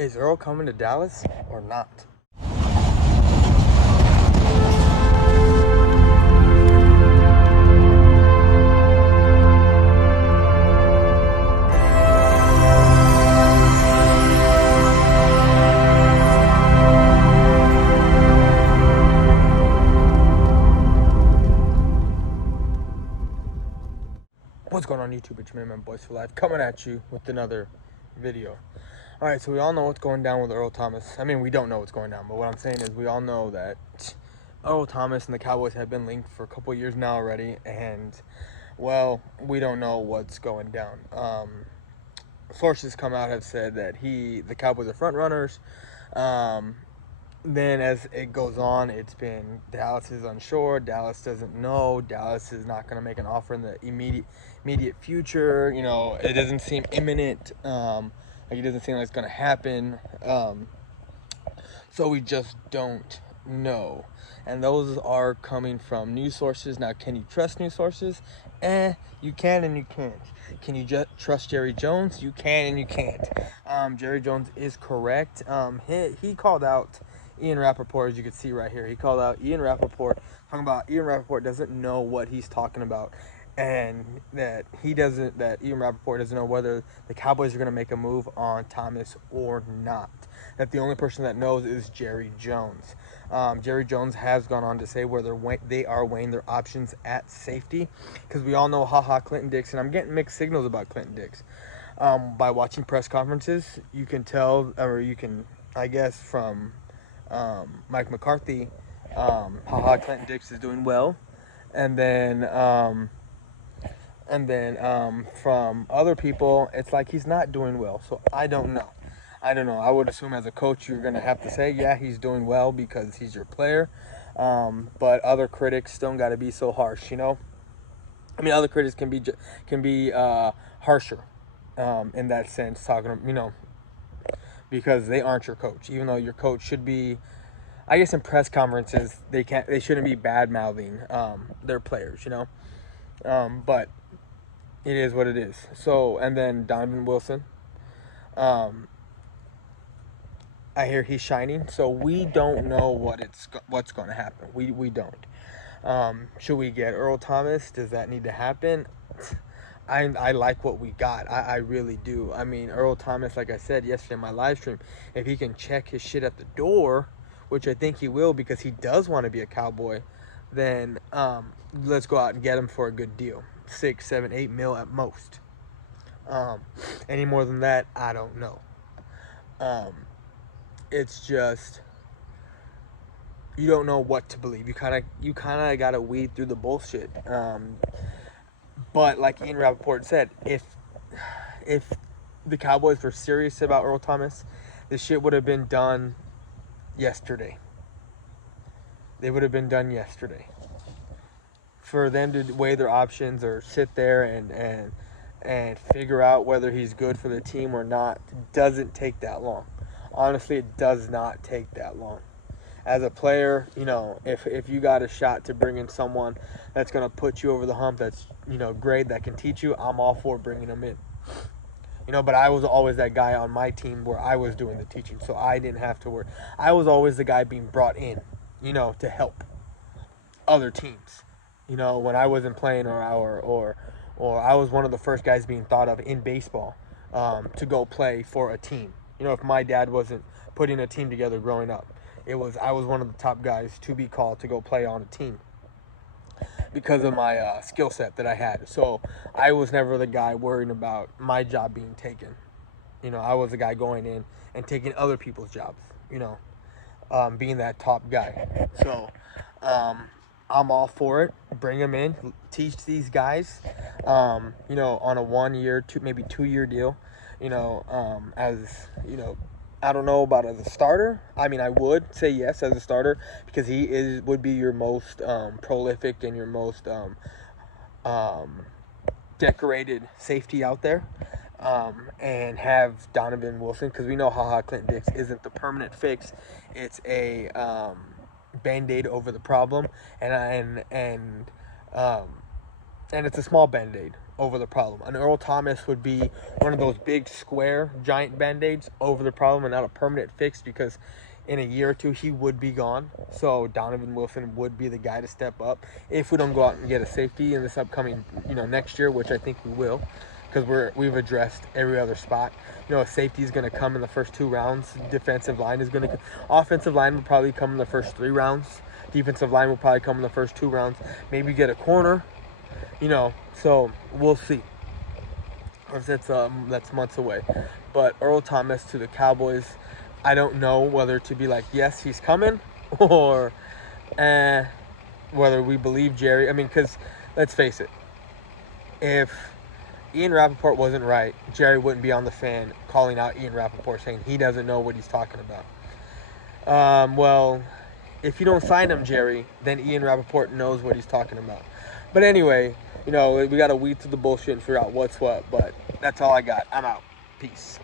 Is Earl coming to Dallas or not? What's going on YouTube? It's your man, Boys for Life, coming at you with another video. Alright, so we all know what's going down with Earl Thomas. I mean, we don't know what's going down, but what I'm saying is we all know that Earl Thomas and the Cowboys have been linked for a couple years now already, and, well, we don't know what's going down. Sources come out have said that the Cowboys are front runners. Then as it goes on, it's been Dallas is unsure, Dallas doesn't know, Dallas is not going to make an offer in the immediate future. You know, it doesn't seem imminent, like it doesn't seem like it's going to happen. So we just don't know. And those are coming from news sources. Now, can you trust news sources? You can and you can't. Can you just trust Jerry Jones? You can and you can't. Jerry Jones is correct. He called out Ian Rappaport, as you can see right here. He called out Ian Rappaport, talking about Ian Rappaport doesn't know what he's talking about, and that Ian Rappaport doesn't know whether the Cowboys are going to make a move on Thomas or not. That the only person that knows is Jerry Jones. Jerry Jones has gone on to say where they are weighing their options at safety, because we all know Clinton Dix, and I'm getting mixed signals about Clinton Dix. By watching press conferences, you can tell, or you can, I guess, from Mike McCarthy, Clinton Dix is doing well, and then from other people, it's like he's not doing well. So I don't know. I would assume as a coach, you're gonna have to say, yeah, he's doing well because he's your player. But other critics don't got to be so harsh, you know. I mean, other critics can be harsher in that sense, talking, you know, because they aren't your coach. Even though your coach should be, I guess in press conferences they shouldn't be bad mouthing their players, you know. But it is what it is. So, and then Donovan Wilson, I hear he's shining. So we don't know what's going to happen. We don't. Should we get Earl Thomas? Does that need to happen? I like what we got. I really do. I mean, Earl Thomas, like I said yesterday in my live stream, if he can check his shit at the door, which I think he will because he does want to be a Cowboy, then let's go out and get him for a good deal. 6, 7, 8 mil at most. Any more than that, I don't know. It's just, you don't know what to believe. You kind of got to weed through the bullshit. But like Ian Rappaport said, if the Cowboys were serious about Earl Thomas, this shit would have been done yesterday. They would have been done yesterday. For them to weigh their options or sit there and figure out whether he's good for the team or not doesn't take that long. Honestly, it does not take that long. As a player, you know, if you got a shot to bring in someone that's going to put you over the hump, that's, you know, great, that can teach you, I'm all for bringing them in. You know, but I was always that guy on my team where I was doing the teaching, so I didn't have to worry. I was always the guy being brought in, you know, to help other teams. You know, when I wasn't playing, or I was one of the first guys being thought of in baseball to go play for a team. You know, if my dad wasn't putting a team together growing up, I was one of the top guys to be called to go play on a team because of my skill set that I had. So I was never the guy worrying about my job being taken. You know, I was the guy going in and taking other people's jobs, you know, being that top guy. So I'm all for it. Bring them in, teach these guys, you know, on a 1 year, maybe 2 year deal, you know, as, you know, I don't know about as a starter. I mean, I would say yes as a starter because he would be your most prolific and your most decorated safety out there, and have Donovan Wilson, because we know Clinton Dix isn't the permanent fix. It's a Band-Aid over the problem, and it's a small Band-Aid over the problem. An Earl Thomas would be one of those big square giant band-aids over the problem and not a permanent fix, because in a year or two he would be gone. So Donovan Wilson would be the guy to step up if we don't go out and get a safety in this upcoming, next year, which I think we will, because we've addressed every other spot. A safety is going to come in the first 2 rounds. Defensive line is going to, offensive line will probably come in the first 3 rounds. Defensive line will probably come in the first 2 rounds. Maybe get a corner, so we'll see. That's months away. But Earl Thomas to the Cowboys, I don't know whether to be like, yes, he's coming, or whether we believe Jerry. I mean, because let's face it, if Ian Rappaport wasn't right, Jerry wouldn't be on the fan calling out Ian Rappaport saying he doesn't know what he's talking about. Well, if you don't sign him, Jerry, then Ian Rappaport knows what he's talking about. But anyway, we got to weed through the bullshit and figure out what's what. But that's all I got. I'm out. Peace.